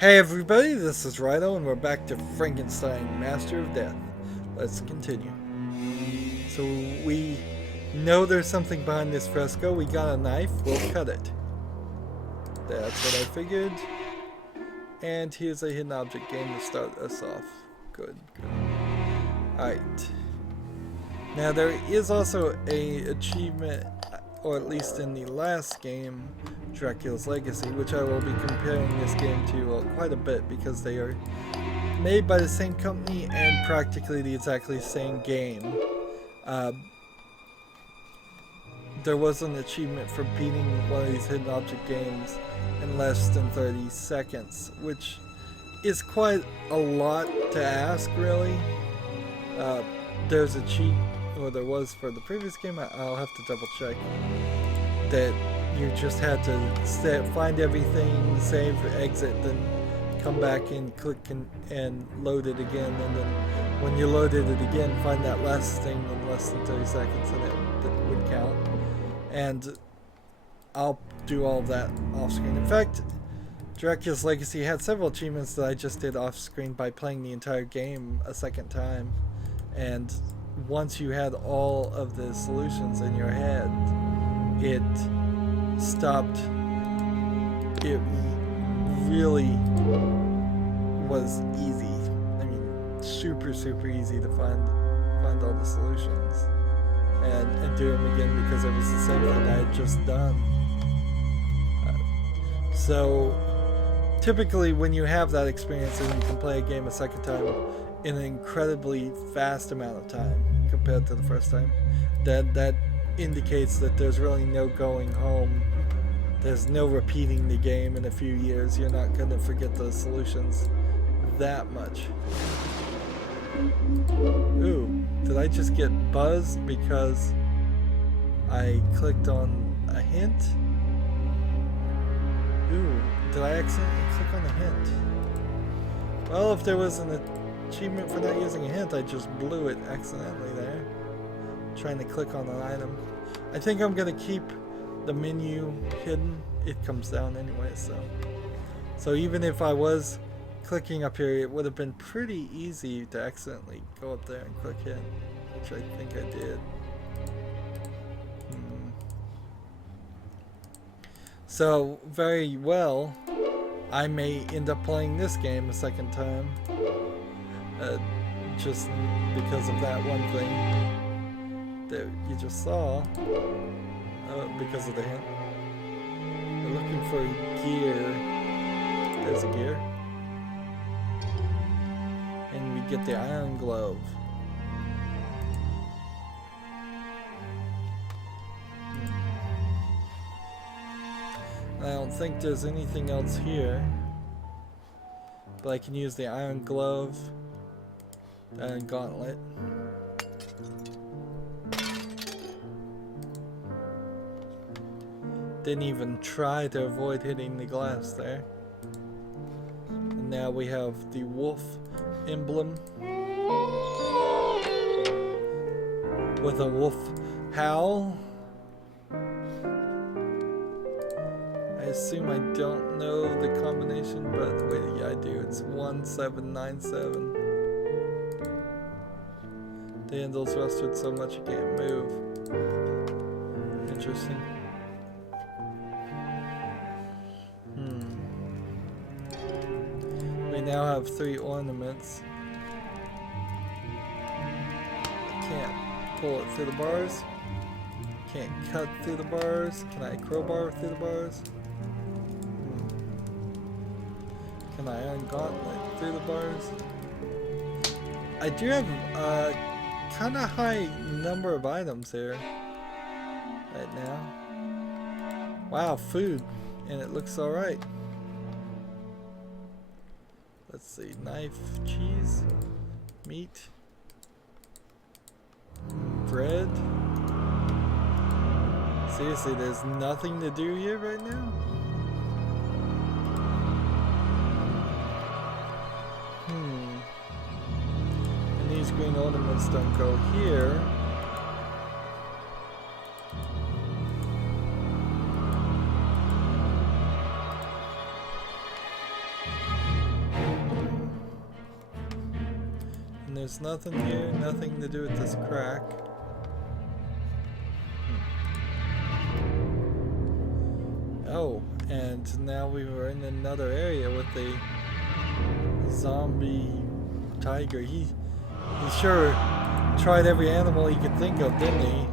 Hey everybody, this is Rydo and we're back to Frankenstein, Master of Death. Let's continue. So we know there's something behind this fresco. We got a knife, we'll cut it. That's what I figured. And here's a hidden object game to start us off. Good. Alright. Now there is also a achievement, or at least in the last game, Dracula's Legacy, which I will be comparing this game to quite a bit because they are made by the same company and practically the exactly same game. There was an achievement for beating one of these hidden object games in less than 30 seconds, which is quite a lot to ask, really. There's a cheat, or there was for the previous game, I'll have to double check, that you just had to find everything, save, exit, then come back and click and load it again, and then when you loaded it again, find that last thing in less than 30 seconds and it would count. And I'll do all of that off screen. In fact, Dracula's Legacy had several achievements that I just did off screen by playing the entire game a second time. And once you had all of the solutions in your head, it stopped. It really was easy. I mean, super easy to find all the solutions and do them again because it was the same thing I had just done. So typically when you have that experience and you can play a game a second time in an incredibly fast amount of time compared to the first time, that indicates that there's really no going home. There's no repeating the game in a few years. You're not going to forget the solutions that much. Ooh, did I just get buzzed because I clicked on a hint? Ooh, did I accidentally click on a hint? Well, if there was an achievement for not using a hint, I just blew it accidentally there. Trying to click on an item. I think I'm gonna keep the menu hidden. It comes down anyway, so even if I was clicking up here, it would have been pretty easy to accidentally go up there and click hit, which I think I did. So very well, I may end up playing this game a second time, just because of that one thing that you just saw, because of the hint. We're looking for a gear. There's a gear. And we get the iron glove. I don't think there's anything else here, but I can use the iron glove, the iron gauntlet. Didn't even try to avoid hitting the glass there. And now we have the wolf emblem with a wolf howl. I assume I don't know the combination, but wait, yeah, I do. It's 1797. The handle's rusted so much you can't move. Interesting. We now have 3 ornaments. I can't pull it through the bars. Can't cut through the bars. Can I crowbar through the bars? Can I iron gauntlet through the bars? I do have a kind of high number of items here right now. Wow, food, and it looks alright. Let's see, knife, cheese, meat, bread. Seriously, there's nothing to do here right now? And these green ornaments don't go here. there's nothing here, nothing to do with this crack. Oh, and now we were in another area with the zombie tiger. He sure tried every animal he could think of, didn't he?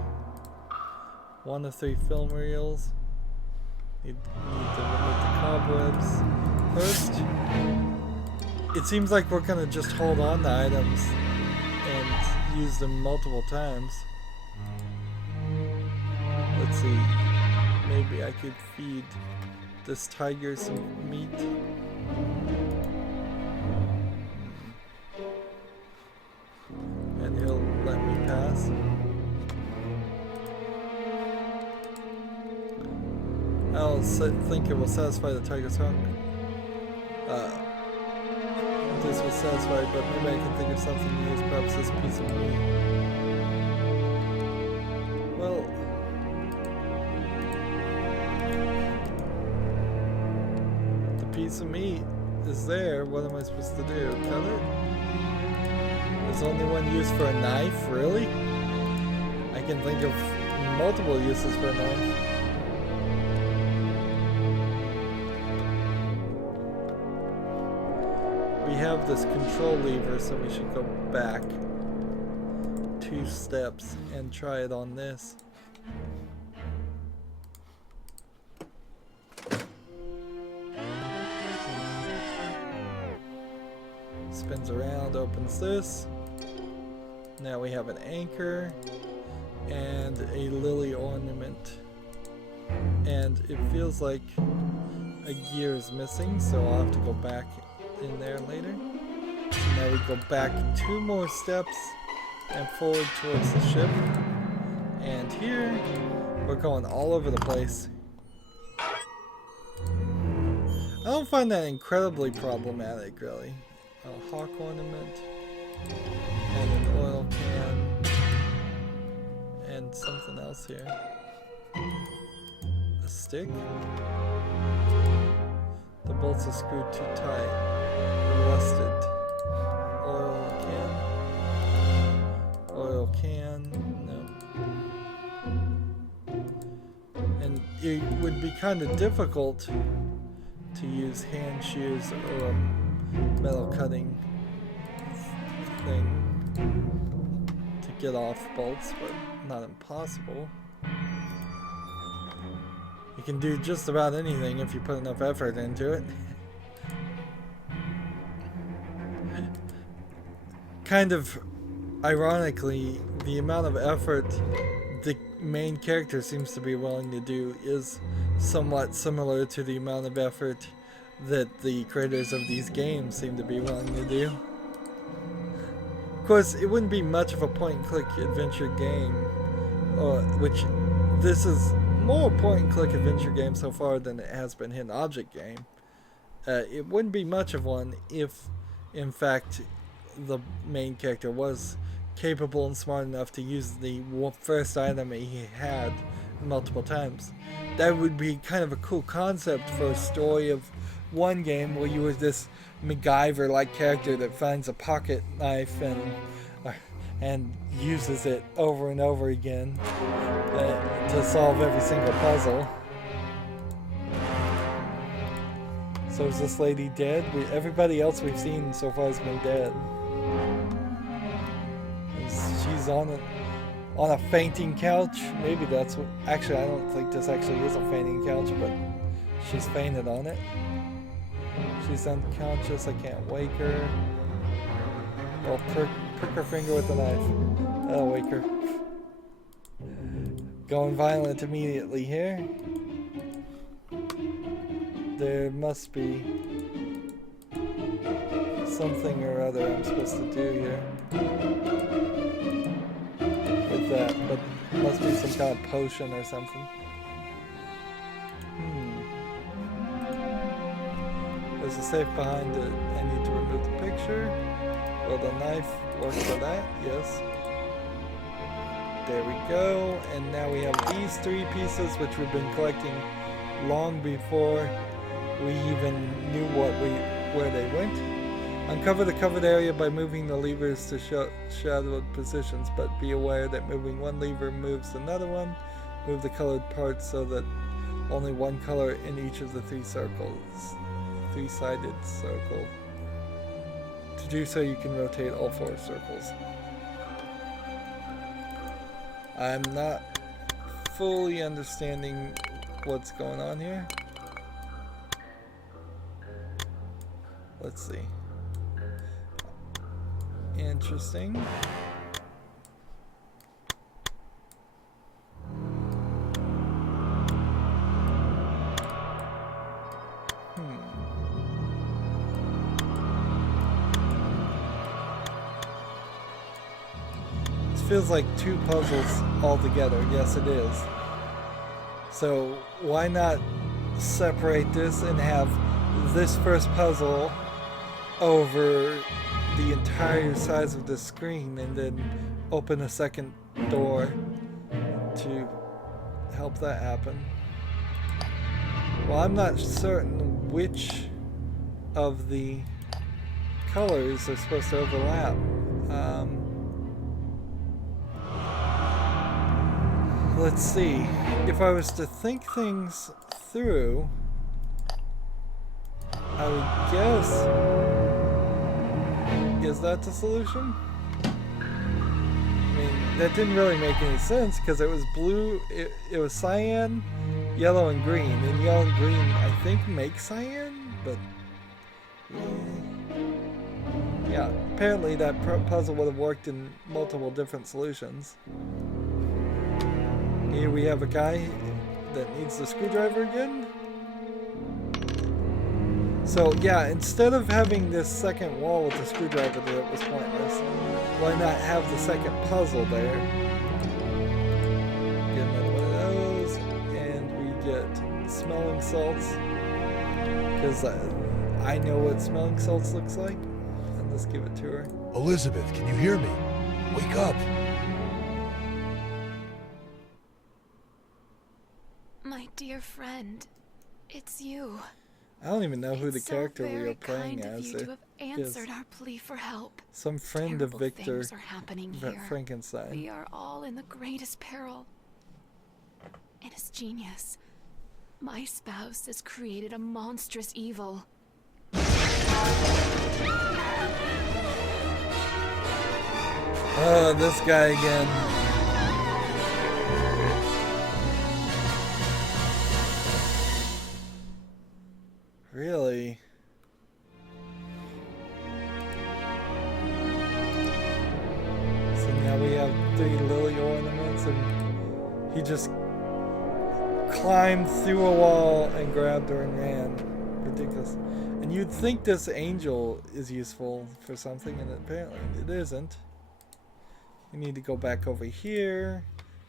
1 of 3 film reels. Need to remove the cobwebs. First, it seems like we're gonna just hold on to items and use them multiple times. Let's see. Maybe I could feed this tiger some meat. And he'll let me pass. I'll think it will satisfy the tiger's hunger. This will satisfy, but maybe I can think of something to use, perhaps this piece of meat. Well, the piece of meat is there. What am I supposed to do? Cut it? There's only one use for a knife? Really? I can think of multiple uses for a knife. We have this control lever, so we should go back 2 steps and try it on this. Spins around, opens this. Now we have an anchor and a lily ornament. And it feels like a gear is missing, so I'll have to go back in there later. So now we go back 2 more steps and forward towards the ship. And here, we're going all over the place. I don't find that incredibly problematic, really. A hawk ornament, and an oil can, and something else here. A stick? The bolts are screwed too tight. Rusted. Oil can. No. And it would be kind of difficult to use hand shears or a metal cutting thing to get off bolts, but not impossible. You can do just about anything if you put enough effort into it. Kind of ironically, the amount of effort the main character seems to be willing to do is somewhat similar to the amount of effort that the creators of these games seem to be willing to do. Of course, it wouldn't be much of a point-and-click adventure game, which this is more point-and-click adventure game so far than it has been hidden object game. It wouldn't be much of one if, in fact, the main character was capable and smart enough to use the first item he had multiple times. That would be kind of a cool concept for a story of one game where you were this MacGyver-like character that finds a pocket knife and uses it over and over again to solve every single puzzle. So is this lady dead? Everybody else we've seen so far has been dead. She's on a fainting couch. Maybe that's what... Actually, I don't think this actually is a fainting couch, but she's fainted on it. She's unconscious. I can't wake her. I'll prick her finger with a knife. That'll wake her. Going violent immediately here. There must be something or other I'm supposed to do here with that, but it must be some kind of potion or something. There's a safe behind it. I need to remove the picture. Will the knife work for that? Yes. There we go. And now we have these 3 pieces, which we've been collecting long before we even knew where they went. Uncover the covered area by moving the levers to shadowed positions, but be aware that moving one lever moves another one. Move the colored parts so that only one color in each of the three-sided circle. To do so, you can rotate all 4 circles. I'm not fully understanding what's going on here. Let's see. Interesting. This feels like 2 puzzles all together. Yes, it is. So why not separate this and have this first puzzle over the entire size of the screen and then open a second door to help that happen? Well, I'm not certain which of the colors are supposed to overlap. Let's see. If I was to think things through, I would guess... Is that the solution? I mean, that didn't really make any sense because it was blue, it was cyan, yellow, and green. And yellow and green, I think, make cyan, but... Yeah, apparently that puzzle would have worked in multiple different solutions. Here we have a guy that needs the screwdriver again. So yeah, instead of having this second wall with the screwdriver that was pointless, why not have the second puzzle there? Get another one of those, and we get smelling salts, because I know what smelling salts looks like. And let's give it to her. Elizabeth, can you hear me? Wake up! My dear friend, it's you. I don't even know who the It's character so we very are playing kind of as. you to have answered our plea for help. Some friend Terrible of Victor things are happening here. Frankenstein. We are all in the greatest peril. It is genius. My spouse has created a monstrous evil. Oh, this guy again. Really? So now we have 3 lily ornaments, and he just climbed through a wall and grabbed her and ran. Ridiculous. And you'd think this angel is useful for something, and apparently it isn't. You need to go back over here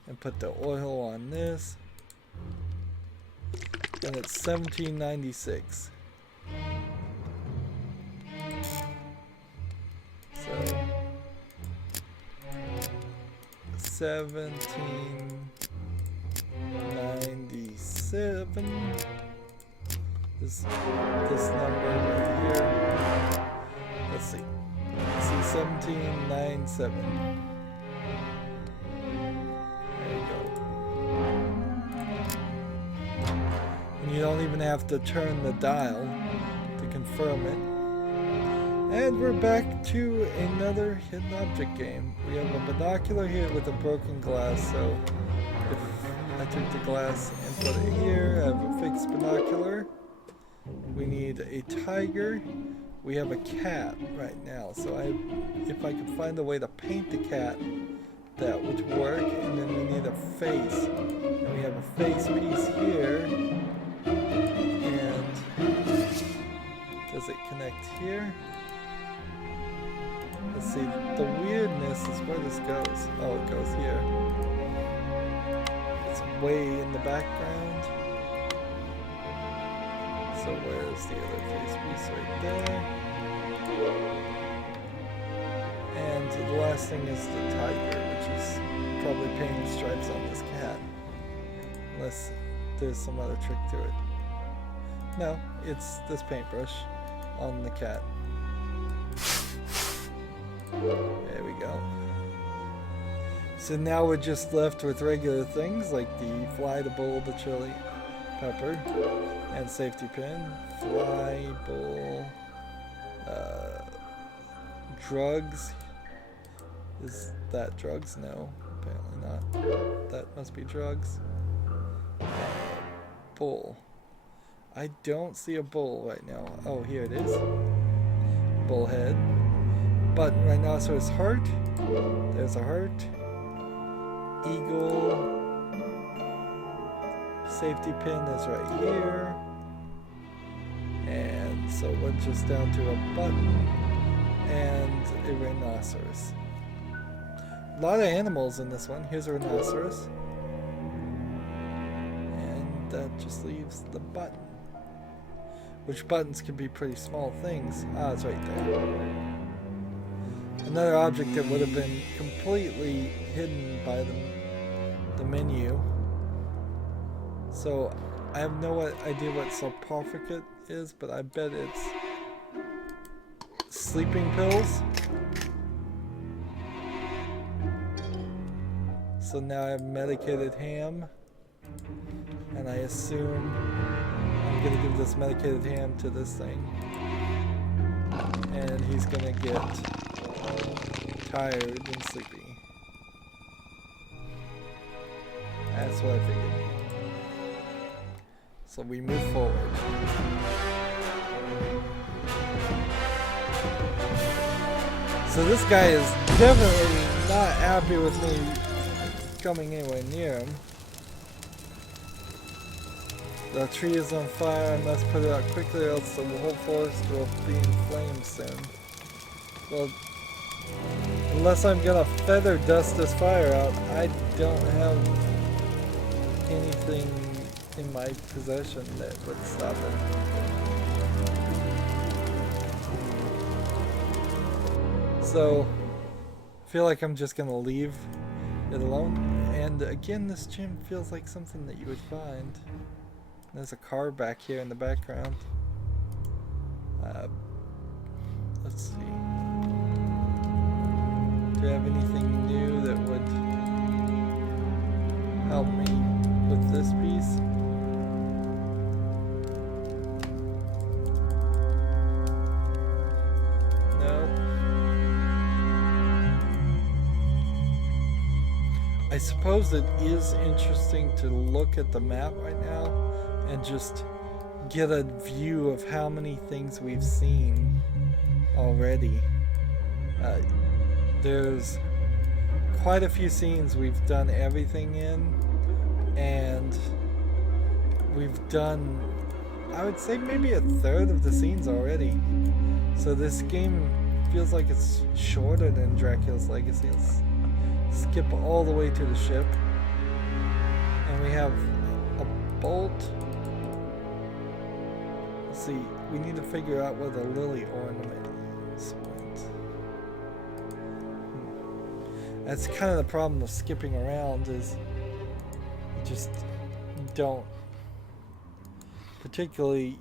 and put the oil on this. And it's 1796. So 1797. This number right here. Let's see. Let's see, 1797. There you go. And you don't even have to turn the dial to confirm it. And we're back to another hidden object game. We have a binocular here with a broken glass, so if I took the glass and put it here, I have a fixed binocular. We need a tiger. We have a cat right now, so if I could find a way to paint the cat, that would work. And then we need a face. And we have a face piece here. And does it connect here? Let's see, the weirdness is where this goes. Oh, it goes here. It's way in the background. So where's the other face piece? Right there. And the last thing is the tiger, which is probably painting stripes on this cat. Unless there's some other trick to it. No, it's this paintbrush on the cat. There we go. So now we're just left with regular things like the fly, the bull, the chili pepper, and safety pin. Fly, bull, drugs. Is that drugs? No, apparently not. That must be drugs. Bull. I don't see a bull right now. Oh, here it is. Bullhead. Button, rhinoceros, heart. There's a heart. Eagle. Safety pin is right here. And so we're just down to a button and a rhinoceros. A lot of animals in this one. Here's a rhinoceros. And that just leaves the button. Which buttons can be pretty small things. Ah, it's right there. Another object that would have been completely hidden by the menu. So I have no idea what sarcophagus is, but I bet it's sleeping pills. So now I have medicated ham, and I assume I'm gonna give this medicated ham to this thing, and he's gonna get tired and sleepy. That's what I figured. So we move forward. So this guy is definitely not happy with me coming anywhere near him. The tree is on fire. I must put it out quickly, or else the whole forest will be in flames soon. Well, unless I'm gonna feather dust this fire out, I don't have anything in my possession that would stop it. So, I feel like I'm just gonna leave it alone. And again, this gym feels like something that you would find. There's a car back here in the background. Let's see. Do you have anything new that would help me with this piece? No. I suppose it is interesting to look at the map right now and just get a view of how many things we've seen already. There's quite a few scenes we've done everything in, and we've done, I would say, maybe a third of the scenes already. So this game feels like it's shorter than Dracula's Legacy. Let's skip all the way to the ship, and we have a bolt. Let's see, we need to figure out where the lily ornament is. That's kind of the problem of skipping around, is you just don't particularly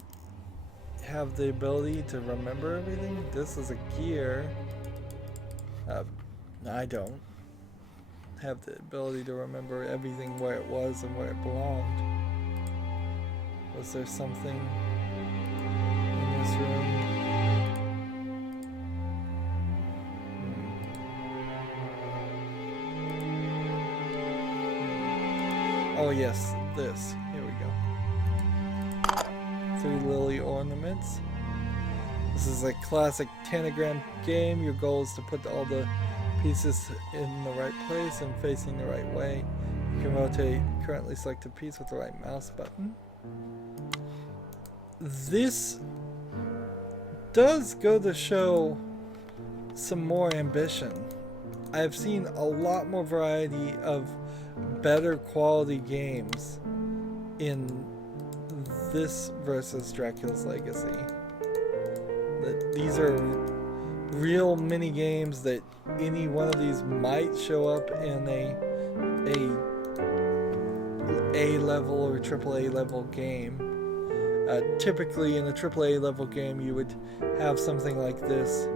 have the ability to remember everything. This is a gear. I don't have the ability to remember everything where it was and where it belonged. Was there something in this room? Oh yes, this. Here we go. 3 lily ornaments. This is a classic tanagram game. Your goal is to put all the pieces in the right place and facing the right way. You can rotate currently selected piece with the right mouse button. This does go to show some more ambition. I've seen a lot more variety of better quality games in this versus Dracula's Legacy. That these are real mini games that any one of these might show up in a level or AAA level game. Typically in a AAA level game you would have something like this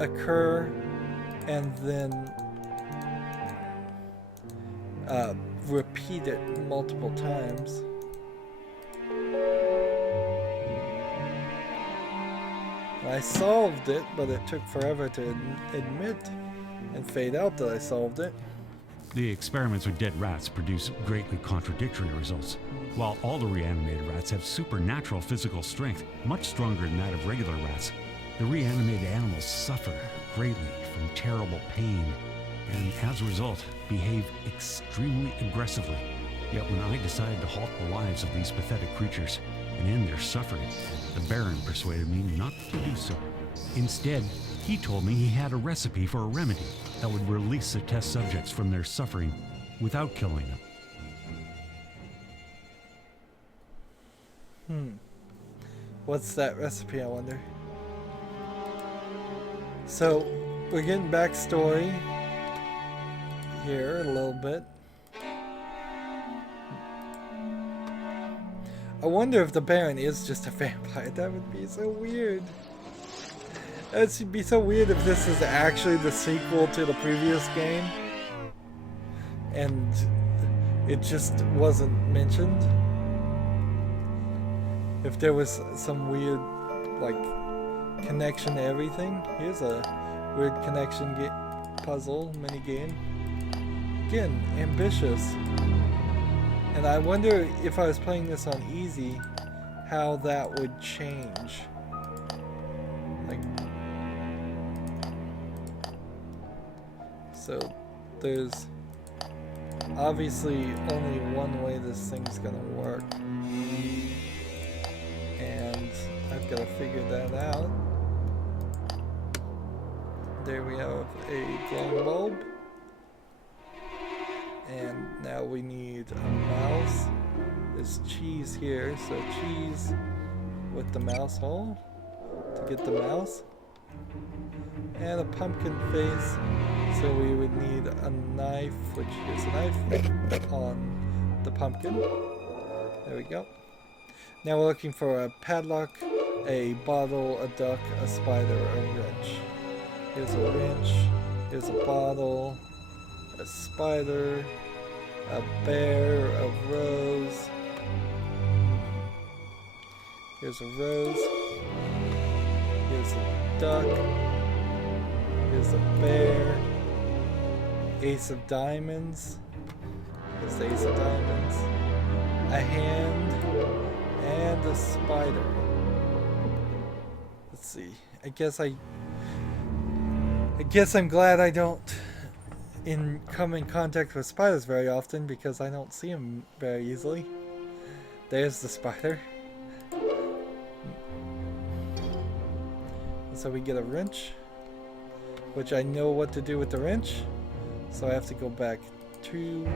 occur and then repeat it multiple times. I solved it, but it took forever to admit and fade out that I solved it. The experiments with dead rats produce greatly contradictory results. While all the reanimated rats have supernatural physical strength, much stronger than that of regular rats, the reanimated animals suffer greatly from terrible pain and, as a result, behave extremely aggressively. Yet when I decided to halt the lives of these pathetic creatures and end their suffering, the Baron persuaded me not to do so. Instead, he told me he had a recipe for a remedy that would release the test subjects from their suffering without killing them. What's that recipe, I wonder? So, we're getting backstory here a little bit. I wonder if the Baron is just a vampire. That would be so weird. That would be so weird if this is actually the sequel to the previous game and it just wasn't mentioned. If there was some weird, like, connection to everything. Here's a weird connection puzzle minigame. Again, ambitious. And I wonder if I was playing this on easy, how that would change. Like, so there's obviously only one way this thing's gonna work. And I've got to figure that out. There we have a glowing bulb. And now we need a mouse. There's cheese here, so cheese with the mouse hole to get the mouse. And a pumpkin face, so we would need a knife, which is a knife on the pumpkin. There we go. Now we're looking for a padlock, a bottle, a duck, a spider, a wrench. Here's a wrench, here's a bottle, a spider, a bear, a rose. Here's a rose. Here's a duck. Here's a bear. Ace of diamonds. Here's the ace of diamonds. A hand. And a spider. Let's see. I guess I'm glad I don't come in contact with spiders very often because I don't see them very easily. There's the spider. So we get a wrench, which I know what to do with the wrench. So I have to go back to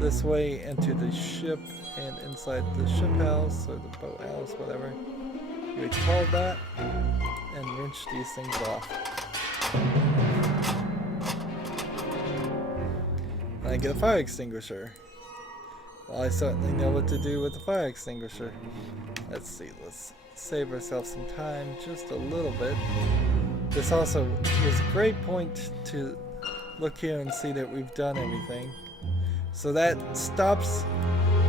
this way and to the ship and inside the ship house or the boat house, whatever you call that, and wrench these things off. And I get a fire extinguisher. Well, I certainly know what to do with the fire extinguisher. Let's see, let's save ourselves some time, just a little bit. This also was a great point to look here and see that we've done everything. So that stops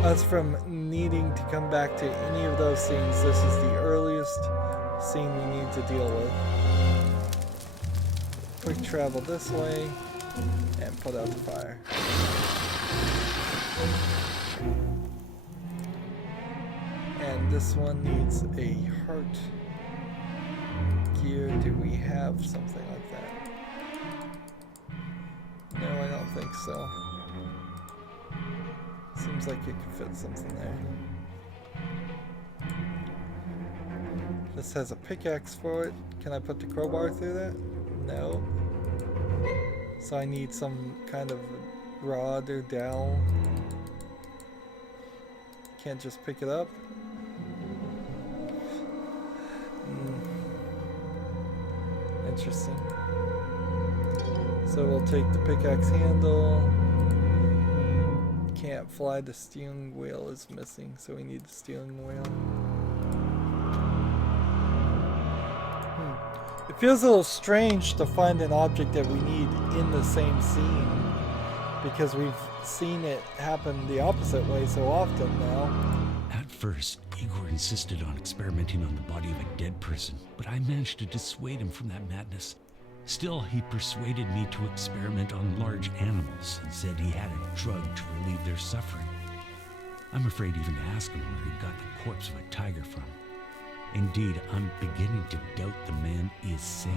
us from needing to come back to any of those scenes. This is the earliest scene we need to deal with. Quick travel this way and put out the fire. And this one needs a heart gear. Do we have something like that? No, I don't think so. Seems like it could fit something there. This has a pickaxe for it. Can I put the crowbar through that? No. So I need some kind of rod or dowel. Can't just pick it up. Interesting. So we'll take the pickaxe handle. Can't fly, the steering wheel is missing, so we need the steering wheel. It feels a little strange to find an object that we need in the same scene, because we've seen it happen the opposite way so often now. At first, Igor insisted on experimenting on the body of a dead person, but I managed to dissuade him from that madness. Still, he persuaded me to experiment on large animals and said he had a drug to relieve their suffering. I'm afraid even to ask him where he got the corpse of a tiger from. Indeed, I'm beginning to doubt the man is sane.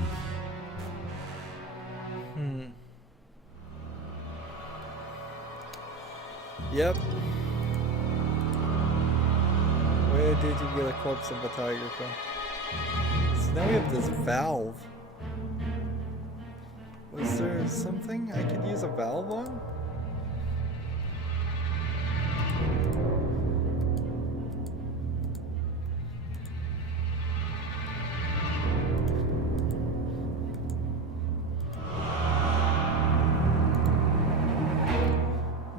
Yep. Where did you get a corpse of a tiger from? So now we have this valve. Was there something I could use a valve on?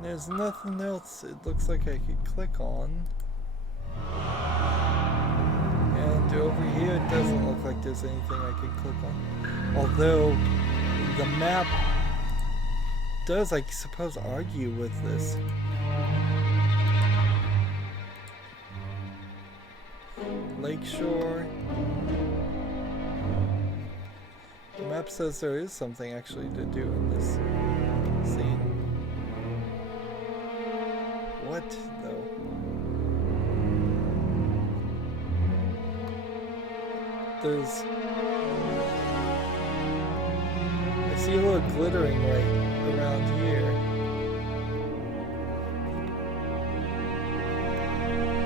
There's nothing else it looks like I could click on. And over here it doesn't look like there's anything I can click on. Although the map does, I suppose, argue with this. Lakeshore. The map says there is something actually to do in this scene. What, though? There's... I see a little glittering right around here.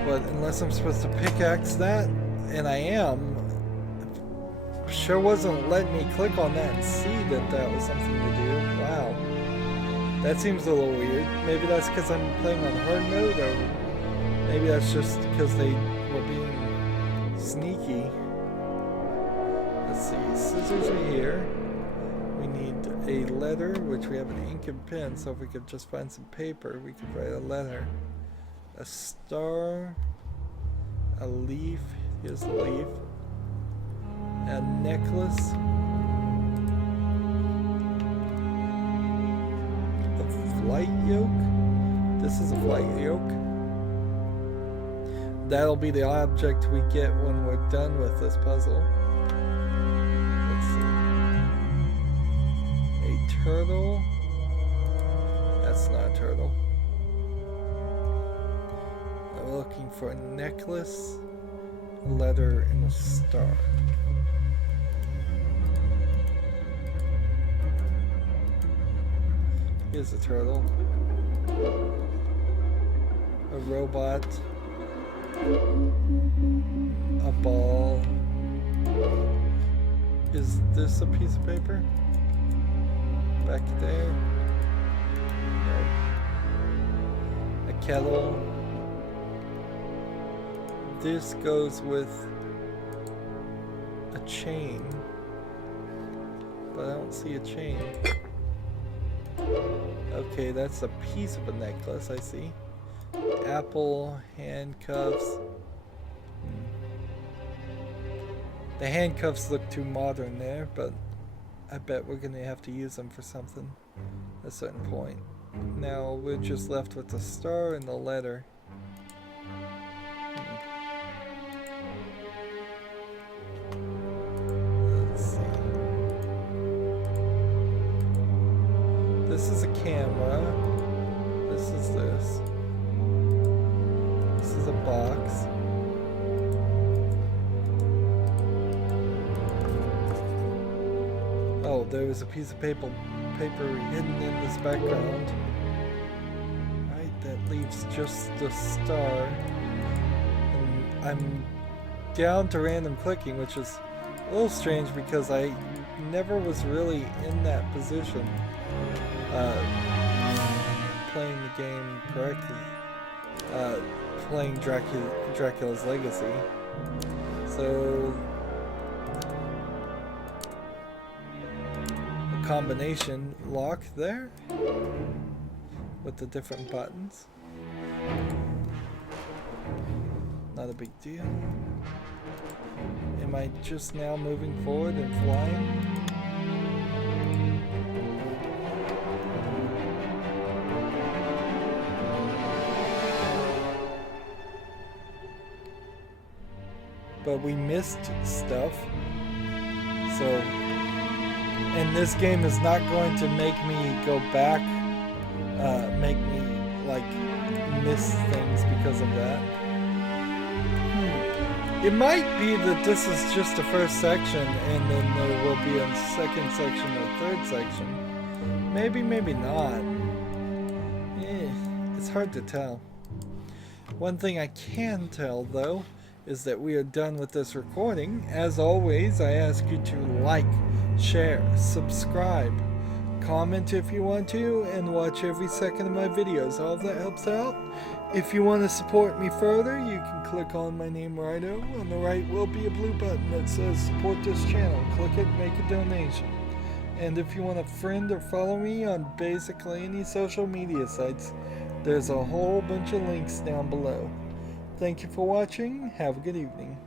But unless I'm supposed to pickaxe that, and I am, it sure wasn't letting me click on that and see that that was something to do. Wow. That seems a little weird. Maybe that's because I'm playing on hard mode, or maybe that's just because they were being sneaky. Let's see, scissors are here. We need a letter, which we have an ink and pen, so if we could just find some paper, we could write a letter. A star, a leaf, here's the leaf, a necklace, flight yoke. This is a flight yoke. That'll be the object we get when we're done with this puzzle. Let's see. A turtle. That's not a turtle. I'm looking for a necklace, a letter, and a star. Here's a turtle, a robot, a ball. Is this a piece of paper? Back there? No. A kettle. This goes with a chain, but I don't see a chain. Okay, that's a piece of a necklace, I see. Apple, handcuffs. The handcuffs look too modern there, but I bet we're gonna have to use them for something at a certain point. Now we're just left with the star and the letter. Let's see. This is a camera. This is this. This is a box. Oh, there was a piece of paper hidden in this background. Right, that leaves just the star. And I'm down to random clicking, which is a little strange because I never was really in that position. Playing the game correctly, playing Dracula's Legacy. So a combination lock there with the different buttons. Not a big deal. Am I just now moving forward and flying? But we missed stuff. So, and this game is not going to make me go back, make me like miss things because of that. It might be that this is just the first section and then there will be a second section or third section. Maybe, maybe not. It's hard to tell. One thing I can tell though is that we are done with this recording. As always, I ask you to like, share, subscribe, comment if you want to, and watch every second of my videos. All of that helps out. If you want to support me further, you can click on my name, Rydo. On the right will be a blue button that says support this channel. Click it, make a donation. And if you want to friend or follow me on basically any social media sites, there's a whole bunch of links down below. Thank you for watching. Have a good evening.